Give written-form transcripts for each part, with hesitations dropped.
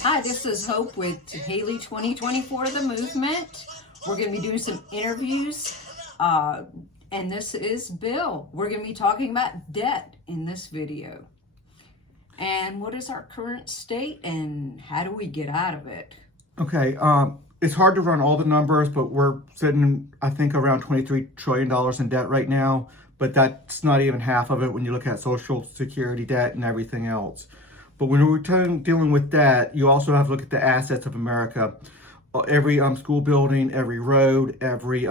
Hi, this is Hope with Haley 2024 The Movement. We're going to be doing some interviews, and this is Bill. We're going to be talking about debt in this video. And what is our current state and how do we get out of it? Okay, it's hard to run all the numbers, but we're sitting, I think, around $23 trillion in debt right now. But that's not even half of it when you look at Social Security debt and everything else. But when we're dealing with debt, you also have to look at the assets of America. Every school building, every road, every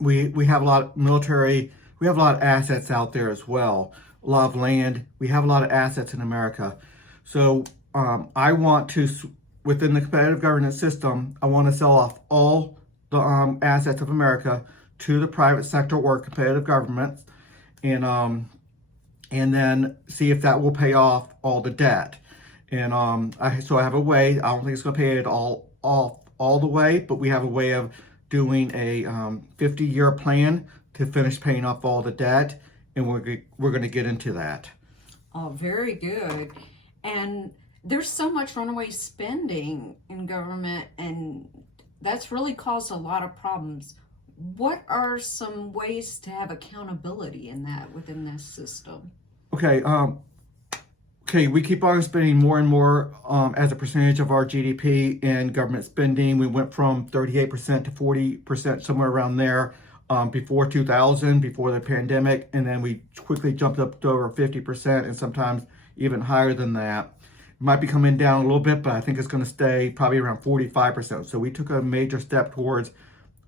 we have a lot of military. We have a lot of assets out there as well. A lot of land. We have a lot of assets in America. So I want to, within the competitive governance system, I want to sell off all the assets of America to the private sector or competitive governments, and then see if that will pay off all the debt. And so I have a way. I don't think it's going to pay it all off all the way, but we have a way of doing a 50-year plan to finish paying off all the debt, and we're going to get into that. Oh, very good. And there's so much runaway spending in government, and that's really caused a lot of problems. What are some ways to have accountability in that within this system? Okay, we keep on spending more and more as a percentage of our GDP in government spending. We went from 38% to 40%, somewhere around there, before 2000, before the pandemic, and then we quickly jumped up to over 50% and sometimes even higher than that. It might be coming down a little bit, but I think it's going to stay probably around 45%. So we took a major step towards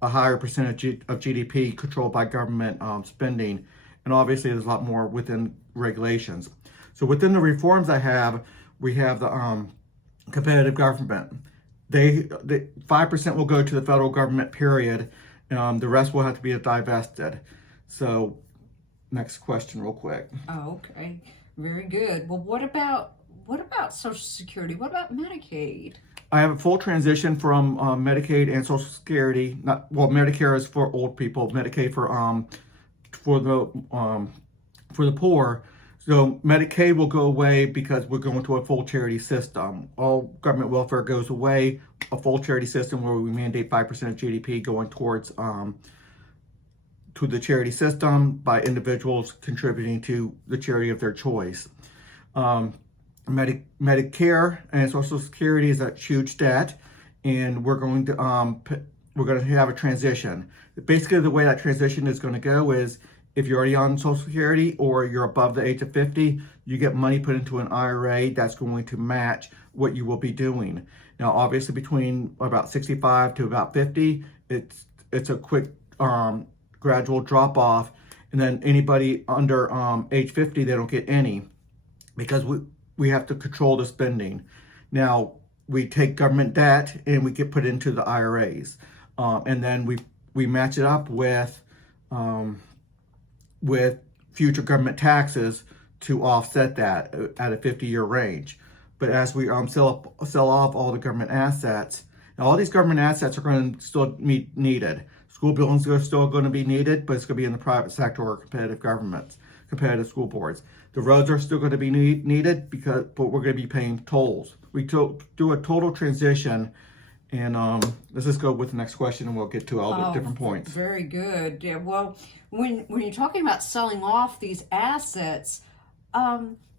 a higher percentage of GDP controlled by government spending. And obviously there's a lot more within regulations. So within the reforms we have the competitive government. The 5% will go to the federal government, period. The rest will have to be divested. So next question real quick. Oh, okay. Very good. Well, what about Social Security? What about Medicaid? I have a full transition from Medicaid and Social Security. Medicare is for old people. Medicaid for the poor. So Medicaid will go away because we're going to a full charity system. All government welfare goes away. A full charity system where we mandate 5% of GDP going towards to the charity system by individuals contributing to the charity of their choice. Medicare and Social Security is a huge debt, and we're going to have a transition. Basically, the way that transition is going to go is if you're already on Social Security or you're above the age of 50, you get money put into an IRA that's going to match what you will be doing. Now, obviously, between about 65 to about 50, it's a quick gradual drop off, and then anybody under age 50, they don't get any because we have to control the spending. Now, we take government debt and we get put into the IRAs. And then we match it up with future government taxes to offset that at a 50-year range. But as we sell off all the government assets, now all these government assets are going to still be needed. School buildings are still going to be needed, but it's going to be in the private sector or competitive governments, competitive school boards. The roads are still going to be needed but we're going to be paying tolls. We do a total transition, and let's just go with the next question, and we'll get to all the different points. Very good. Yeah. Well, when you're talking about selling off these assets,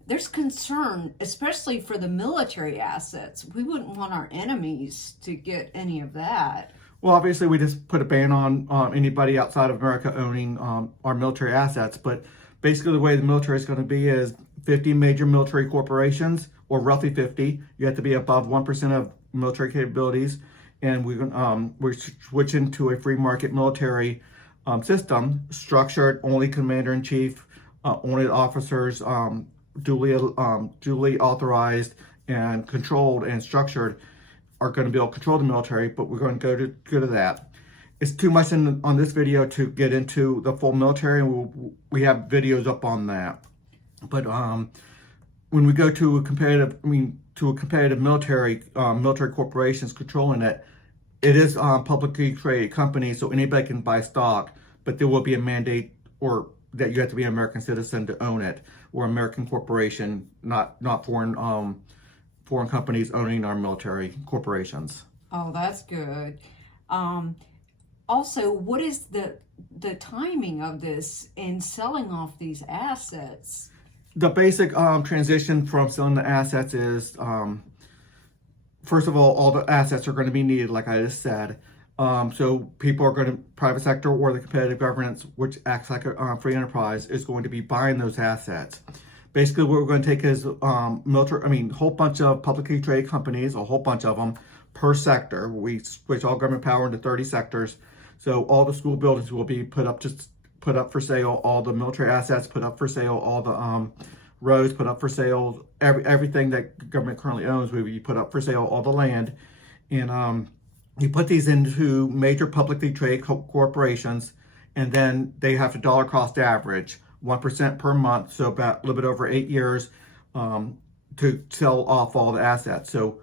there's concern, especially for the military assets. We wouldn't want our enemies to get any of that. Well, obviously, we just put a ban on anybody outside of America owning our military assets, but basically, the way the military is going to be is 50 major military corporations, or roughly 50. You have to be above 1% of military capabilities, and we're switching to a free market military system, structured only commander-in-chief, only officers, duly authorized and controlled and structured are going to be able to control the military. But we're going to go to that. It's too much on this video to get into the full military, and we have videos up on that. But when we go to a competitive military corporations controlling it, it is publicly traded company, so anybody can buy stock, but there will be a mandate or that you have to be an American citizen to own it. we're American corporation, not foreign companies owning our military corporations. Oh, that's good. Also, what is the timing of this in selling off these assets? The basic transition from selling the assets is, first of all the assets are going to be needed, like I just said. So people are going to, private sector or the competitive governance, which acts like a free enterprise, is going to be buying those assets. Basically, what we're going to take is a whole bunch of publicly traded companies, a whole bunch of them per sector. We switch all government power into 30 sectors. So all the school buildings will be put up for sale. All the military assets put up for sale. All the roads put up for sale. Everything that government currently owns will be put up for sale. All the land, and you put these into major publicly traded corporations, and then they have to dollar cost average 1% per month, so about a little bit over 8 years, to sell off all the assets. So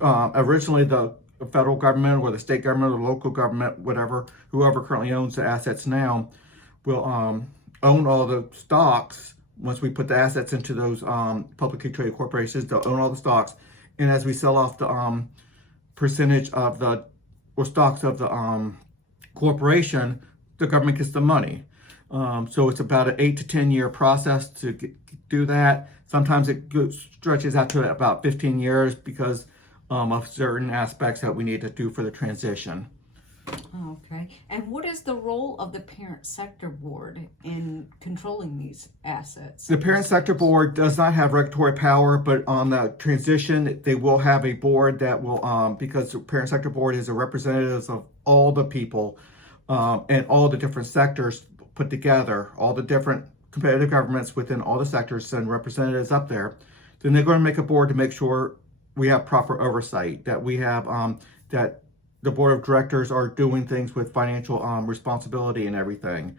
originally the federal government or the state government or the local government, whoever currently owns the assets now, will own all the stocks. Once we put the assets into those publicly traded corporations, they'll own all the stocks. And as we sell off the percentage of the stocks of the corporation, the government gets the money. So it's about an 8 to 10 year process to do that. Sometimes it stretches out to about 15 years because of certain aspects that we need to do for the transition. Okay. And what is the role of the parent sector board in controlling these assets? The parent sector board does not have regulatory power, but on the transition, they will have a board that will, because the parent sector board is a representative of all the people and all the different sectors put together, all the different competitive governments within all the sectors send representatives up there. Then they're going to make a board to make sure we have proper oversight, that we have, that the board of directors are doing things with financial responsibility and everything.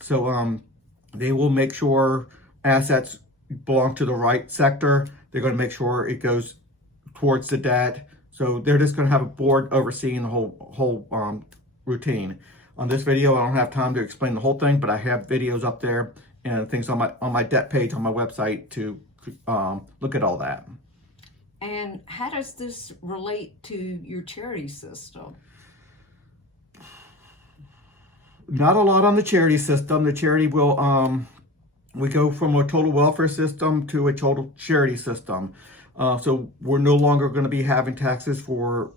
So they will make sure assets belong to the right sector. They're going to make sure it goes towards the debt. So they're just going to have a board overseeing the whole routine. On this video, I don't have time to explain the whole thing, but I have videos up there and things on my debt page on my website to look at all that. And how does this relate to your charity system? Not a lot on the charity system. The charity will, we go from a total welfare system to a total charity system. So we're no longer going to be having taxes to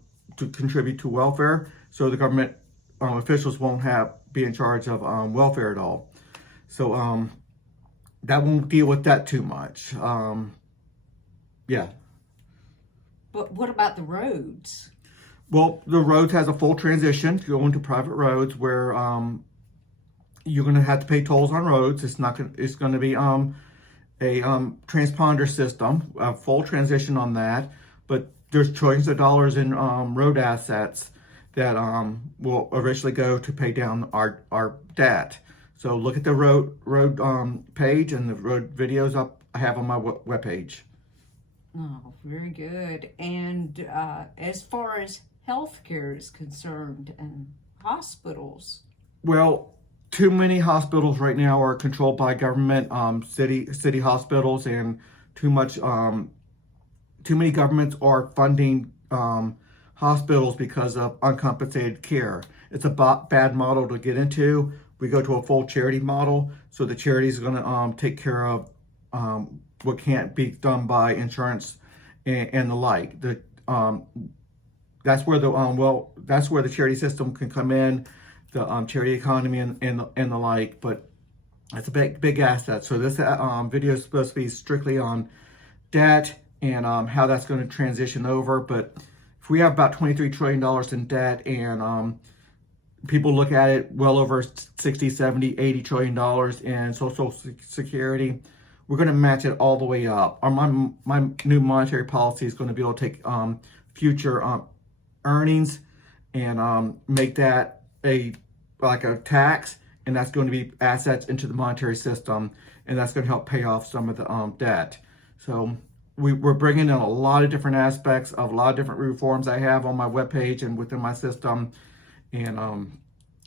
contribute to welfare. So the government officials won't be in charge of welfare at all. So that won't deal with that too much. Yeah. But what about the roads? Well, the roads has a full transition to go into private roads where you're going to have to pay tolls on roads. It's going to be a transponder system, a full transition on that. But there's trillions of dollars in road assets that will eventually go to pay down our debt. So look at the road page and the road videos I have on my webpage. Oh, very good. And as far as healthcare is concerned and hospitals? Well, too many hospitals right now are controlled by government, city hospitals, and too many governments are funding hospitals because of uncompensated care. It's a bad model to get into. We go to a full charity model, so the charity is going to take care of what can't be done by insurance and the like. That's where the charity system can come in, the charity economy and the like. But it's a big asset. So this video is supposed to be strictly on debt and how that's going to transition over. But if we have about $23 trillion in debt and people look at it well over 60, 70, $80 trillion in Social Security, we're going to match it all the way up. My new monetary policy is going to be able to take future earnings and make that like a tax, and that's going to be assets into the monetary system, and that's going to help pay off some of the debt. So we're bringing in a lot of different aspects of a lot of different reforms I have on my webpage and within my system, and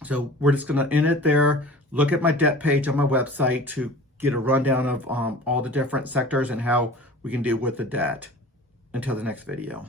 so we're just going to end it there. Look at my debt page on my website to get a rundown of all the different sectors and how we can deal with the debt. Until the next video.